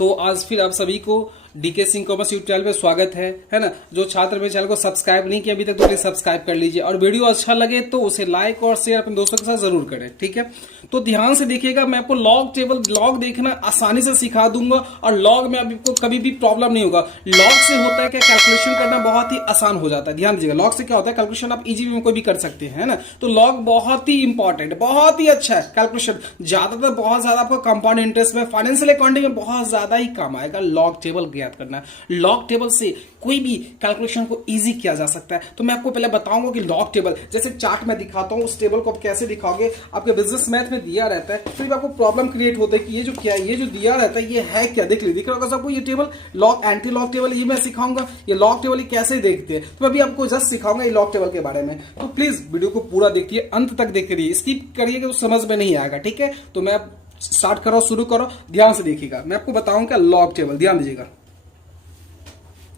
तो आज फिर आप सभी को DK Singh commerce YouTube channel पे स्वागत है ना। जो छात्र मेरे चैनल को सब्सक्राइब नहीं किया अभी तक तो प्लीज सब्सक्राइब कर लीजिए और वीडियो अच्छा लगे तो उसे लाइक और शेयर अपने दोस्तों के साथ जरूर करें, ठीक है। तो ध्यान से देखिएगा, मैं आपको लॉग टेबल लॉग देखना आसानी से सिखा दूंगा और लॉग में आपको कभी भी प्रॉब्लम नहीं होगा। लॉग से होता है कि कैलकुलेशन करना बहुत ही आसान हो जाता है। ध्यान दीजिएगा, लॉग से क्या होता है, कैलकुलेशन आप इजी वे में कोई भी कर सकते हैं, है ना। तो लॉग बहुत ही इंपॉर्टेंट, बहुत ही अच्छा है कैलकुलेशन। ज्यादातर बहुत ज्यादा आपको कंपाउंड इंटरेस्ट में, फाइनेंशियल अकाउंटिंग में बहुत ज्यादा ही काम आएगा लॉग टेबल ज्ञात करना। लॉग टेबल से कोई भी कैलकुलेशन को इजी किया जा सकता है। तो मैं आपको पहले बताऊंगा कि लॉग टेबल, जैसे चार्ट में दिखाता हूं, उस टेबल को आप कैसे दिखाओगे। आपके बिजनेस मैथ में दिया रहता है, फिर आपको प्रॉब्लम क्रिएट होता है कि ये जो क्या है, ये जो दिया रहता है ये है क्या। देख लीजिए, दिख रहा होगा सबको ये table, log anti log table, ये मैं सिखाऊंगा। ये लॉग टेबल कैसे देखते हैं, तो मैं अभी आपको जस्ट सिखाऊंगा ये लॉग टेबल के बारे में। तो प्लीज वीडियो को पूरा देखिए, अंत तक देखते रहिए, स्किप करिएगा तो समझ में नहीं आएगा, ठीक है। तो मैं स्टार्ट करो, शुरू करो, ध्यान से देखिएगा। मैं आपको बताऊंगा लॉग टेबल, ध्यान दीजिएगा।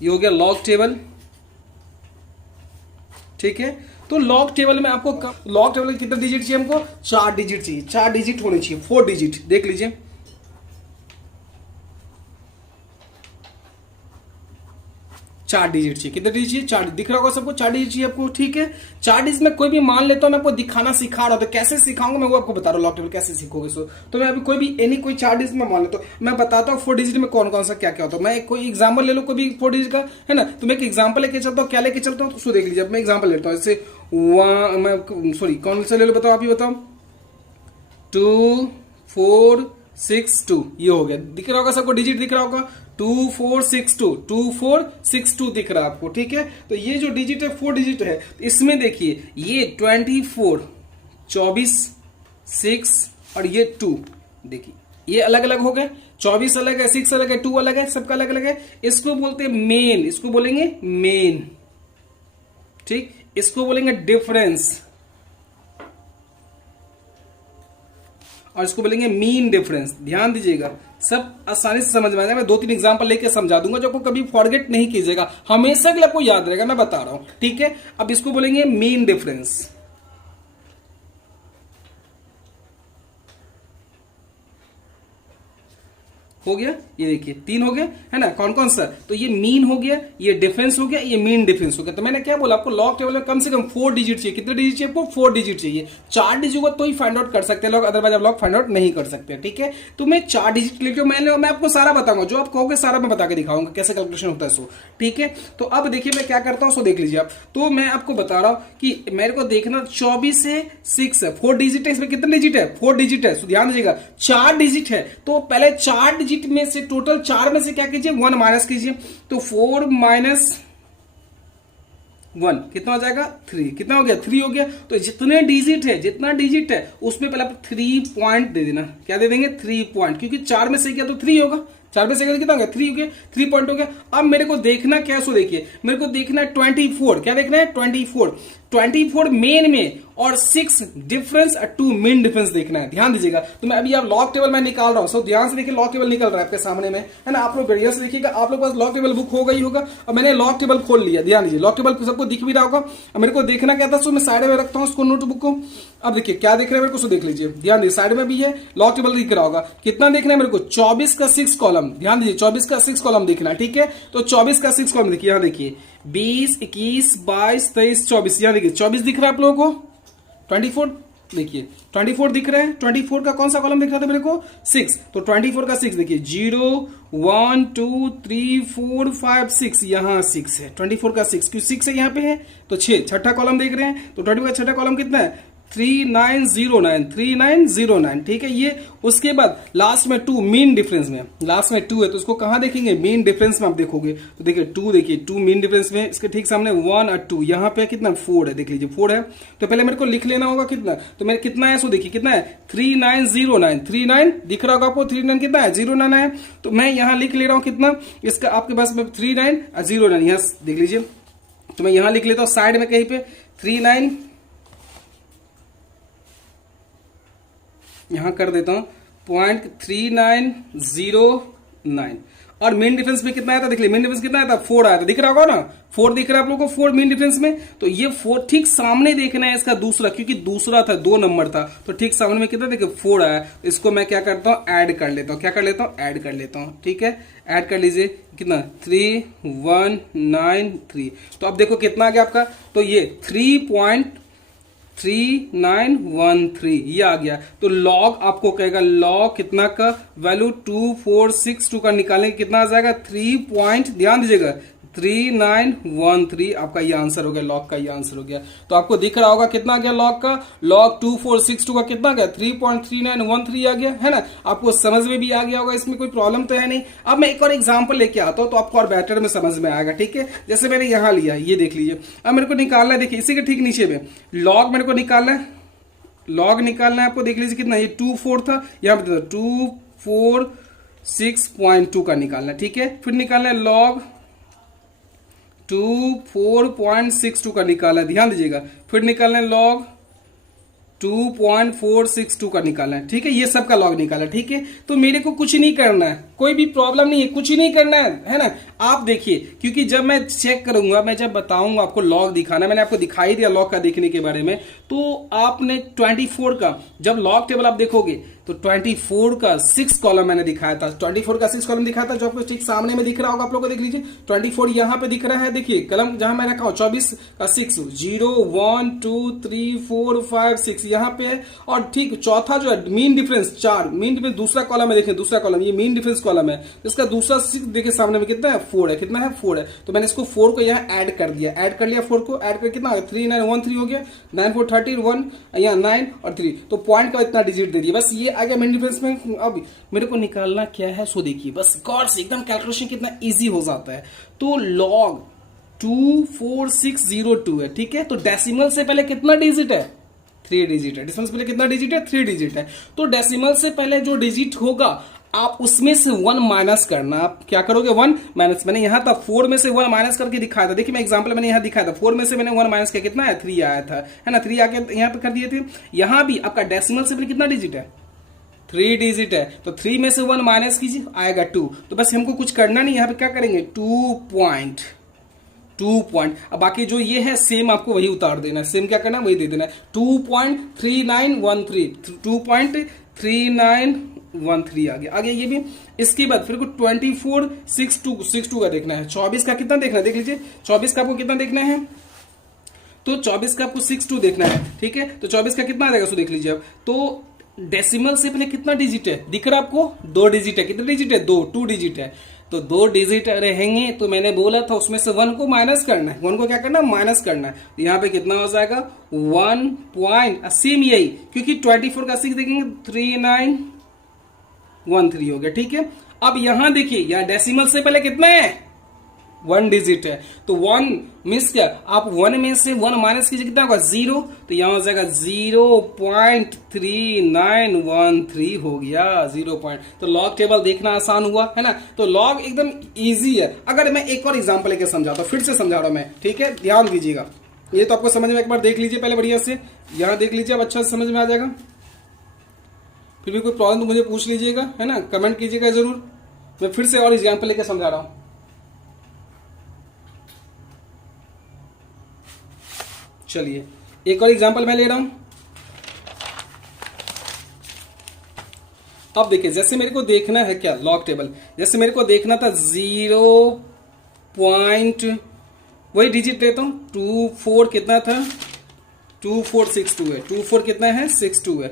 ये हो गया लॉग टेबल, ठीक है। तो लॉग टेबल में आपको लॉग टेबल कितने डिजिट चाहिए हमको, 4 डिजिट चाहिए, 4 डिजिट होने चाहिए, 4 डिजिट। देख लीजिए, 4 डिजिट चाहिए। कितने डिजिट चाहिए, 4। दिख रहा होगा सबको 4 डिजिट चाहिए आपको, ठीक है। 4 डिजिट में कोई भी मान लेता हूं, मैं आपको दिखाना सिखा रहा हूं। तो कैसे सिखाऊंगा मैं वो आपको बता रहा हूं, लॉग टेबल कैसे सीखोगे। सो तो मैं अभी कोई भी एनी कोई 4 डिजिट में मान लेता हूं, मैं बताता हूँ 4 डिजिट में कौन कौन सा क्या क्या होता है। मैं कोई एग्जाम्पल ले लो कोई भी 4 डिजिट का, है ना। तो मैं एक एग्जाम्पल लेके चलता हूँ, क्या लेके चलता हूँ तो उसको देख लीजिए। मैं एग्जाम्पल लेता हूँ, जैसे मैं सॉरी कौन सा ले लो, बताओ आप ही बताओ। 2 4 6 2, ये हो गया। दिख रहा होगा सबको, डिजिट दिख रहा होगा। 2 4 6 2, 2 4 6 2 दिख रहा है आपको, ठीक है। तो ये जो डिजिट है 4 डिजिट है। तो इसमें देखिए ये 24 24 6 और ये 2, देखिए ये अलग अलग हो गए। 24 अलग है, 6 अलग है, 2 अलग है, सबका अलग अलग है। इसको बोलते हैं मेन, इसको बोलेंगे मेन, ठीक। इसको बोलेंगे डिफरेंस और इसको बोलेंगे मीन डिफरेंस। ध्यान दीजिएगा, सब आसानी से समझ में आ जाएगा। मैं 2-3 एग्जांपल लेके समझा दूंगा जो आपको कभी फॉरगेट नहीं कीजिएगा, हमेशा के लिए आपको याद रहेगा, मैं बता रहा हूं, ठीक है। अब इसको बोलेंगे मीन डिफरेंस। हो गया, ये देखिए 3 हो गए, है ना। कौन कौन सा, तो ये मीन हो गया, ये डिफरेंस हो गया, ये मीन डिफरेंस हो गया। तो मैंने क्या बोला आपको, लॉग टेबल में कम से कम 4 डिजिट चाहिए। कितने डिजिट चाहिए आपको, 4 डिजिट चाहिए। 4 डिजिट को तो ही फाइंड आउट कर सकते हैं लोग, अदरवाइज आप लॉग फाइंड आउट नहीं कर सकते, ठीक है। तो मैं 4 डिजिट लिख, मैं आपको सारा बताऊंगा, जो आप कहोगे सारा मैं बता के दिखाऊंगा कैसे कैलकुलेशन होता है, सो ठीक है। तो अब देखिए मैं क्या करता हूं, सो देख लीजिए आप। तो मैं आपको बता रहा हूं कि मेरे को देखना 24 से 6 है, 4 डिजिट है। इसमें कितने डिजिट है, 4 डिजिट है। तो ध्यान दीजिएगा 4 डिजिट है, तो पहले 4 डिजिट में से टोटल 4 में से क्या कीजिए, 1 माइनस कीजिए। तो 4 माइनस 1 कितना हो जाएगा, 3। कितना हो गया, 3 हो गया। तो जितने डिजिट है, जितना डिजिट है उसमें पहले आप 3 पॉइंट दे देना। क्या दे देंगे, 3 पॉइंट, क्योंकि 4 में से किया तो 3 होगा। 4 में से कितना हो गया, 3 हो गया, 3 पॉइंट हो गया। अब मेरे को देखना क्या, सो देखिए मेरे को देखना है 24। क्या देखना है, 24 मेन में और 6 डिफरेंस और 2 मीन डिफरेंस देखना है। ध्यान दीजिएगा। तो मैं अभी आप लॉग टेबल मैं निकाल रहा हूं, सब ध्यान से देखिए। लॉग टेबल निकल रहा है आपके सामने में, है ना। आप लोग बढ़िया से देखिएगा, आप लोग पास लॉग टेबल बुक होगा ही होगा। और मैंने लॉग टेबल खोल लिया, ध्यान दीजिए। लॉग टेबल सबको दिख भी रहा होगा। अब मेरे को देखना क्या था, सो मैं साइड में रखता हूं उसको, नोटबुक को। अब देखिए क्या देख रहे हैं मेरे को, सो देख लीजिए, ध्यान दीजिए। साइड में भी है, लॉग टेबल दिख रहा होगा। कितना देखना है मेरे को, 24 का 6 कॉलम। ध्यान दीजिए, 24 का 6 कॉलम देखना, ठीक है। तो 24 का 6 कॉलम देखिए, यहां देखिए 20 21 22 23 24, यहां देखिए 24 दिख रहा है आप लोगों को। 24 देखिए 24 दिख रहा है। 24 का कौन सा कॉलम दिख रहा था मेरे को, 6। तो 24 का 6 देखिए, 0 1 2 3 4 5 6, यहां 6 है। 24 का 6 क्यों 6 है, यहां पे है तो 6। छठा कॉलम देख रहे हैं, तो 24 का छठा कॉलम कितना है, 3909, ठीक है। ये उसके बाद लास्ट में 2 मीन डिफरेंस में, लास्ट में 2 है तो उसको कहां देखेंगे, मीन डिफरेंस में आप देखोगे। तो देखिए 2 देखिए, 2 मीन डिफरेंस में, इसके ठीक सामने 1 और 2, यहां पे कितना 4 है, देख लीजिए 4 है। तो पहले मेरे को लिख लेना होगा कितना, तो मेरे कितना है, सो देखिए कितना है, 3909, 39 दिख रहा होगा आपको, 39 कितना है, 09 है। तो मैं यहां लिख ले रहा हूं कितना, इसका आपके पास 39 और 09, यहां देख लीजिए। तो मैं यहां लिख लेता हूं साइड में कहीं पे 39, यहां कर देता हूं .3909। और मेन डिफरेंस में कितना आया था, देख लीजिए मेन डिफरेंस कितना आया था, 4 आया था, दिख रहा होगा ना, 4 दिख रहा है आप लोगों को 4 मेन डिफरेंस में। तो ये 4 ठीक सामने देखना है इसका दूसरा, क्योंकि दूसरा था 2 नंबर था, तो ठीक सामने में कितना देखिए 4 आया। इसको मैं क्या करता हूं, ऐड कर लेता हूं, क्या कर लेता हूं, ऐड कर लेता हूं, ठीक है, ऐड कर लीजिए कितना 3193। तो अब देखो कितना आ गया आपका, तो ये 3.3913 ये आ गया। तो लॉग आपको कहेगा, लॉग कितना का वैल्यू 2462 का निकालेंगे कितना आ जाएगा, 3 ध्यान दीजिएगा 3913 आपका ये आंसर हो गया, लॉग का ये आंसर हो गया। तो आपको दिख रहा होगा कितना आ गया लॉग का, लॉग 2462 का कितना आ गया 3.3913 आ गया, है ना। आपको समझ में भी आ गया होगा, इसमें कोई प्रॉब्लम तो है नहीं। अब मैं एक और एग्जांपल लेके आता हूं तो आपको और बेटर में समझ में आएगा, ठीक है। जैसे मैंने यहां लिया, ये देख लीजिए, अब मेरे को निकालना है, देखिए इसी के ठीक नीचे में लॉग मेरे को निकालना है, लॉग निकालना है आपको, देख लीजिए कितना, ये 24 था, यहां पे 246.2 का निकालना है, ठीक है। फिर निकालना है लॉग 24.62 का निकालना है, ध्यान दीजिएगा। फिर निकालना है लॉग 2.462 का निकालना है, ठीक है। ये सब का लॉग निकाला, ठीक है। तो मेरे को कुछ नहीं करना है, कोई भी प्रॉब्लम नहीं है, कुछ ही नहीं करना है ना। आप देखिए, क्योंकि जब मैं चेक करूंगा, मैं जब बताऊंगा आपको लॉग दिखाना, मैंने आपको दिखाई दिया लॉग का देखने के बारे में, तो आपने 24 का जब लॉग टेबल आप देखोगे तो 24 का 6 कॉलम मैंने दिखाया था, 24 का 6 कॉलम दिखाया था, जो आपको ठीक सामने में दिख रहा होगा, आप लोगों को देख लीजिए 24 यहां पे दिख रहा है, देखिए कलम जहां मैं रखा हूं 24 का 6, 0 1 2 3 4 5 6 यहां पे है। और ठीक चौथा जो है मीन डिफरेंस 4, मीन डिफरेंस दूसरा कॉलम है, देखिए दूसरा कॉलम ये मीन डिफरेंस कॉलम है, इसका दूसरा 6 देखिए सामने में कितना है 4 है, कितना है 4 है। तो मैंने इसको 4 को यहाँ ऐड कर दिया, ऐड कर लिया 4 को, ऐड कर कितना 3913 हो गया, 9 4 30 1 यहाँ 9 और 3, तो पॉइंट का इतना डिजिट दे दिया, बस ये आ गया मीन डिफरेंस में। अब मेरे को निकालना क्या है, सो देखिए बस गॉड से एकदम कैलकुलेशन कितना इजी हो जाता है। तो लॉग 24602 है, ठीक है। तो डेसिमल से पहले कितना डिजिट है, 3 डिजिट है। डेसिमल से पहले कितना डिजिट है, 3 डिजिट है। तो डेसिमल से पहले जो डिजिट होगा आप उसमें से 1 माइनस करना, आप क्या करोगे 1 माइनस। मैंने यहां था 4 में से 1 माइनस करके दिखाया था, देखिए मैं एग्जांपल मैंने यहां दिखाया था, 4 में से मैंने 1 माइनस किया, कितना है 3 आया था, है ना, 3 आके यहां पे कर दिए थे। यहां भी आपका डेसिमल से पहले कितना डिजिट है, 3 डिजिट है, तो 3 में से 1 माइनस कीजिए आएगा 2। तो बस हमको कुछ करना नहीं, यहां पे क्या करेंगे 2 पॉइंट। अब बाकी जो ये है सेम आपको वही उतार देना है, सेम क्या करना है वही दे देना है, 2.3913 2.3913 आ गया ये भी। इसके बाद फिर को 2462 का देखना है, 24 का कितना देखना है, देख लीजिए 24 का आपको कितना देखना है, तो 24 का आपको 62 देखना है, ठीक है। तो 24 का कितना आ जाएगा, सो देख लीजिए अब। तो डेसिमल से पहले कितना डिजिट है, दिख रहा है आपको 2 डिजिट है, कितने डिजिट है 2 डिजिट है। तो 2 डिजिट रहेंगे, तो मैंने बोला था उसमें से 1 को माइनस करना है, 1 को क्या करना है माइनस करना है। तो यहाँ पे कितना हो जाएगा 1 पॉइंट, सेम यही, क्योंकि 24 का 6 देखेंगे 3913 हो गया, ठीक है। अब यहां देखिए, यहां डेसिमल से पहले कितना है 1 डिजिट है, तो 1 मिस क्या, आप 1 में से 1 माइनस कीजिए कितना होगा 0, तो यहां हो जाएगा 0.3913 हो गया 0 पॉइंट। तो लॉग टेबल देखना आसान हुआ, है ना। तो लॉग एकदम इजी है। अगर मैं एक और एग्जांपल लेके समझाता हूं, फिर से समझा रहा हूं मैं, ठीक है, ध्यान दीजिएगा। ये तो आपको समझ में, एक बार देख लीजिए पहले बढ़िया से, यहां देख लीजिए, अब अच्छा से समझ में आ जाएगा। फिर भी कोई प्रॉब्लम तो मुझे पूछ लीजिएगा, है ना, कमेंट कीजिएगा जरूर। मैं फिर से और एग्जांपल लेके समझा रहा हूं। चलिए एक और एग्जांपल मैं ले रहा हूं। अब देखिए, जैसे मेरे को देखना है क्या लॉग टेबल, जैसे मेरे को देखना था 0 पॉइंट, वही डिजिट लेता हूं 24 कितना था 2462 है, 24 कितना है 62 है,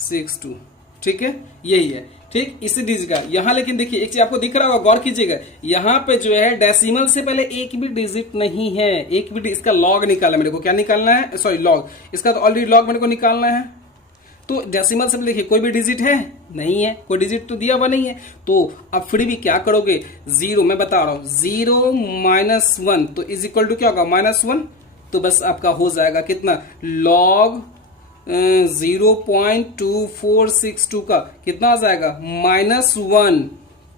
62, ठीक है, यही है, ठीक। इसी डिजिट का यहां, लेकिन देखिए एक चीज आपको दिख रहा होगा, गौर कीजिएगा, यहां पे जो है डेसिमल से पहले एक भी डिजिट नहीं है, एक भी, इसका लॉग निकालना है मेरे को, क्या निकालना है, सॉरी लॉग, इसका तो ऑलरेडी लॉग मेरे को निकालना है। तो डेसिमल से पहले देखिए कोई भी डिजिट है नहीं है, कोई डिजिट तो दिया हुआ नहीं है। तो अब फिर भी क्या करोगे, 0, मैं बता रहा हूं 0 माइनस 1 तो इज इक्वल टू क्या होगा -1, तो बस आपका हो जाएगा कितना लॉग 0.2462 का कितना आ जाएगा -1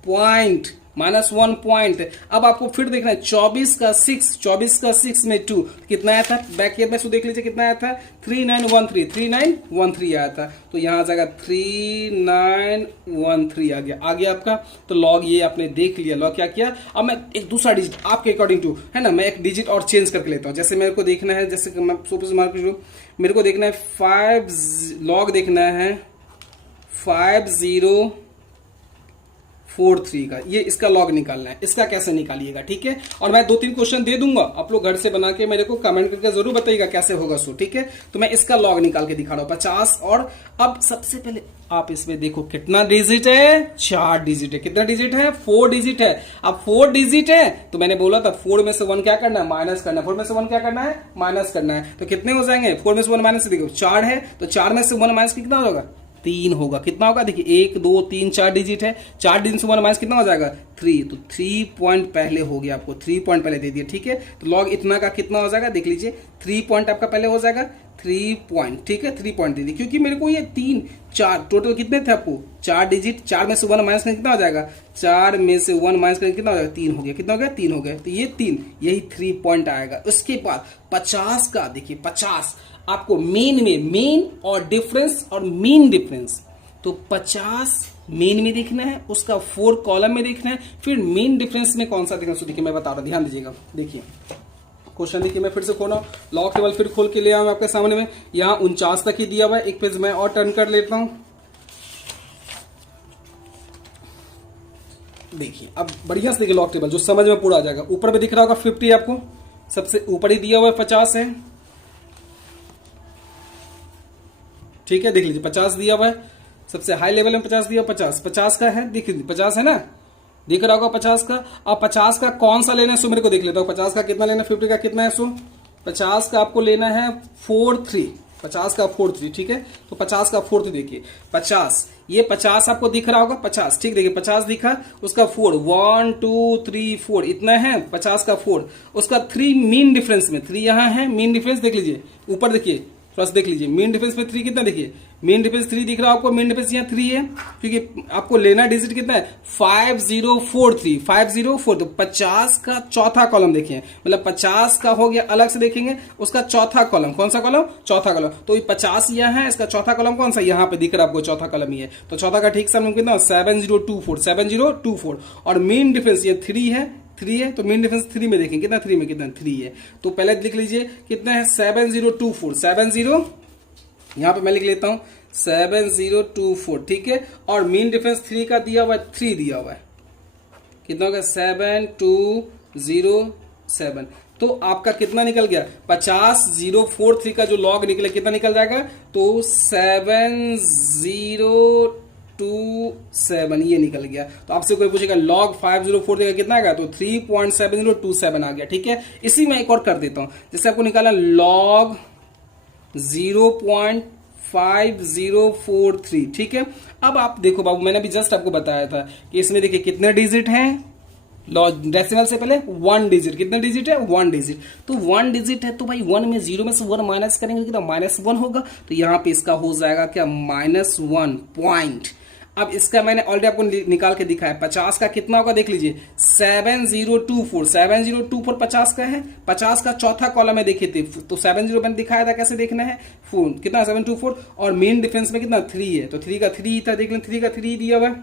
पॉइंट -1 पॉइंट। अब आपको फिर देखना है 24 का 6 में 2 कितना आया था, बैक ईयर में सो देख लीजिए कितना आया था 3913 आया था, तो यहाँ आ जाएगा 3913 आ गया आपका। तो लॉग ये आपने देख लिया, लॉग क्या किया। अब मैं एक दूसरा डिजिट आपके अकॉर्डिंग टू है ना, मैं एक डिजिट और चेंज करके लेता हूँ। जैसे मेरे को देखना है, जैसे मैं सुपर मार्केट मेरे को देखना है 5 देखना है 5043 का, ये इसका लॉग निकालना है। इसका कैसे निकालिएगा, ठीक है। और मैं 2-3 क्वेश्चन दे दूंगा, आप लोग घर से बना के मेरे को कमेंट करके जरूर बताइएगा कैसे होगा सो, ठीक है। तो मैं इसका लॉग निकाल के दिखा रहा हूं 50। और अब सबसे पहले आप इसमें देखो कितना डिजिट है, 4 डिजिट है। कितना डिजिट है, 4 डिजिट है। अब 4 डिजिट है तो मैंने बोला था 4 में से 1 क्या करना है, माइनस करना है। 4 में से 1 क्या करना है, माइनस करना है। तो कितने हो जाएंगे, 4 में से 1 माइनस, देखो 4 है तो 4 में से 1 माइनस कितना होगा, 3 होगा। कितना होगा, देखिए 1 2 3 4 डिजिट है, 4 डिजिट से 1 माइनस कितना हो जाएगा 3, तो 3 पॉइंट पहले हो गया, आपको 3 पॉइंट पहले दे दिया, ठीक है। तो लॉग इतना का कितना हो जाएगा, देख लीजिए 3 पॉइंट आपका पहले हो जाएगा, 3 पॉइंट, ठीक है। 3 पॉइंट दे दिए, क्योंकि मेरे को ये 3 4 टोटल कितने थे आपको, 4 डिजिट, 4 में से 1 माइनस करके कितना हो जाएगा, 4 में से 1 माइनस करके कितना हो जाएगा, 3 हो गया। कितना हो गया, 3 हो गया। तो ये 3, यही 3 पॉइंट आएगा। उसके बाद 50 का देखिए, 50 आपको मेन और डिफरेंस और मीन डिफरेंस, तो 50 मेन में देखना है, उसका 4 कॉलम में देखना है, फिर मेन डिफरेंस में कौन सा देखना है। सो देखिए मैं बता रहा हूं, ध्यान दीजिएगा। देखिए क्वेश्चन देखिए, मैं फिर से खोला लॉग टेबल, फिर खोल के ले आऊं आपके सामने में। यहां 49 तक ही दिया हुआ है। एक पेज मैं और टर्न कर लेता हूं। देखिए अब बढ़िया से देखिए लॉग टेबल, जो समझ में पूरा आ जाएगा। ऊपर में दिख रहा होगा 50, आपको सबसे ऊपर ही दिया हुआ है 50 है, ठीक है। देख लीजिए 50 दिया हुआ है, सबसे हाई लेवल में 50 दिया, 50 का है, देखिए 50 है ना, दिख रहा होगा 50 का। अब 50 का कौन सा लेना है सो मेरे को देख लेता हूँ। 50 का कितना लेना है, 50 का कितना है सो 50 का आपको लेना है 4-3, 50 का 4-3, ठीक है। तो 50 का 4-3 देखिए 50, ये 50 आपको दिख रहा होगा 50, ठीक। देखिए 50 दिखा, उसका 4 1 2 3 4 इतना है 50 का 4, उसका 3 मीन डिफरेंस में 3 यहाँ है, मीन डिफरेंस देख लीजिए ऊपर, देखिए थोड़ा सा देख लीजिए मीन डिफरेंस में 3 कितना, देखिए मीन डिफरेंस 3 दिख रहा है आपको, मीन डिफरेंस यहाँ 3 है, क्योंकि आपको लेना डिजिट कितना है 5043, 504। तो 50 का चौथा कॉलम देखिए, मतलब 50 का हो गया, अलग से देखेंगे उसका चौथा कॉलम, कौन सा कॉलम, चौथा कॉलम। तो ये 50 यहाँ है, इसका चौथा कॉलम कौन सा, यहाँ पे दिख रहा है आपको, चौथा कॉलम ही है। तो चौथा का ठीक सा कितना 7024, और मीन डिफरेंस ये 3 है, तो मीन डिफरेंस 3 में देखेंगे कितना, 3 में कितना 3 है। तो पहले लिख लीजिए कितना है 7024, 70 यहां पे मैं लिख लेता हूं 7024, ठीक है। और मीन डिफरेंस 3 का दिया हुआ है, 3 दिया हुआ है, कितना होगा 7207। तो आपका कितना निकल गया 50043 का जो लॉग निकले कितना निकल जाएगा, तो 7027 ये निकल गया। तो आपसे कोई पूछेगा लॉग 504 का कितना आएगा, तो 3.7027 आ गया, ठीक है। इसी में एक और कर देता हूं, जैसे आपको निकाला लॉग 0.5043, ठीक है। अब आप देखो बाबू, मैंने अभी जस्ट आपको बताया था कि इसमें देखिए कितने डिजिट हैं, डेसिमल से पहले 1 डिजिट, कितना डिजिट है 1 डिजिट। तो 1 डिजिट है तो भाई 1 में 0 में से 1 माइनस करेंगे कितना, -1 होगा। तो यहां पे इसका हो जाएगा क्या, -1 पॉइंट। अब इसका मैंने ऑलरेडी आपको निकाल के दिखाया। 50 का कितना होगा देख लीजिए 7024 50 का है, 50 का चौथा कॉलम में देखिए थे, तो 70 मैंने दिखाया था कैसे देखना है, फोन कितना 724, और मेन डिफरेंस में कितना 3 है, तो 3 का 3 था, देख लें 3 का 3 दिया हुआ है,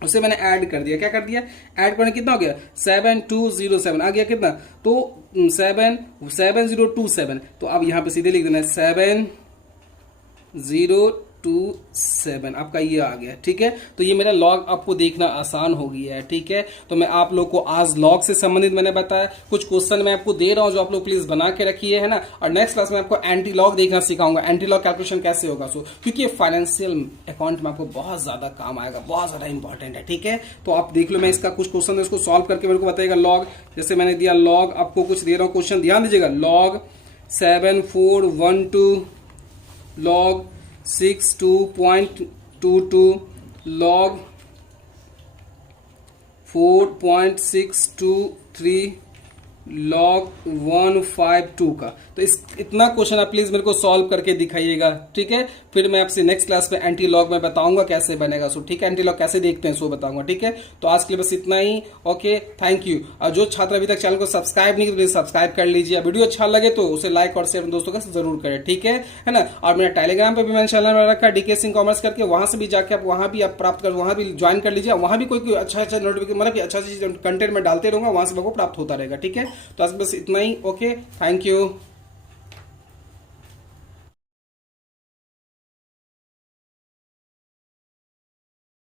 उसे मैंने ऐड कर दिया। क्या कर दिया, ऐड करने कितना हो गया 7207 आ गया कितना, तो 7027। तो अब यहां पे सीधे लिख देना है 7027, आपका ये आ गया, ठीक है। तो ये मेरा लॉग आपको देखना आसान हो गया है, ठीक है। तो मैं आप लोग को आज लॉग से संबंधित मैंने बताया, कुछ क्वेश्चन मैं आपको दे रहा हूं जो आप लोग प्लीज बना के रखिए, है ना। और नेक्स्ट क्लास में आपको एंटी लॉग देखना सिखाऊंगा, एंटी लॉग कैलकुलेशन कैसे होगा, सो क्योंकि ये फाइनेंशियल अकाउंट में आपको बहुत ज्यादा काम आएगा, बहुत ज्यादा इंपॉर्टेंट है, ठीक है। तो आप देख लो, मैं इसका कुछ क्वेश्चन है इसको सॉल्व करके मेरे को बताइएगा। लॉग जैसे मैंने दिया, लॉग आपको कुछ दे रहा हूं क्वेश्चन, ध्यान दीजिएगा। लॉग 7412, लॉग 62.22, log 4.623, log 152 का। तो इस इतना क्वेश्चन आप प्लीज मेरे को सॉल्व करके दिखाइएगा, ठीक है। फिर मैं आपसे नेक्स्ट क्लास में एंटी लॉग में बताऊंगा कैसे बनेगा, सो ठीक है, एंटी लॉग कैसे देखते हैं सो बताऊंगा, ठीक है। तो आज के लिए बस इतना ही, ओके, थैंक यू। और जो छात्र अभी तक चैनल को सब्सक्राइब नहीं किया, सब्सक्राइब कर लीजिए। वीडियो अच्छा लगे तो उसे लाइक और शेयर अपने दोस्तों का जरूर करें, ठीक है ना। और मेरा टेलीग्राम पे भी मैंने चैनल में रखा डीके सिंह कॉमर्स करके, वहां से भी जाके आप वहां भी आप प्राप्त कर, वहां भी ज्वाइन कर लीजिए। वहां भी कोई अच्छा अच्छा नोटिफिकेशन, मतलब अच्छा कंटेंट में डालते रहूंगा, वहां से लोगों को प्राप्त होता रहेगा, ठीक है। तो आज बस इतना ही, ओके, थैंक यू।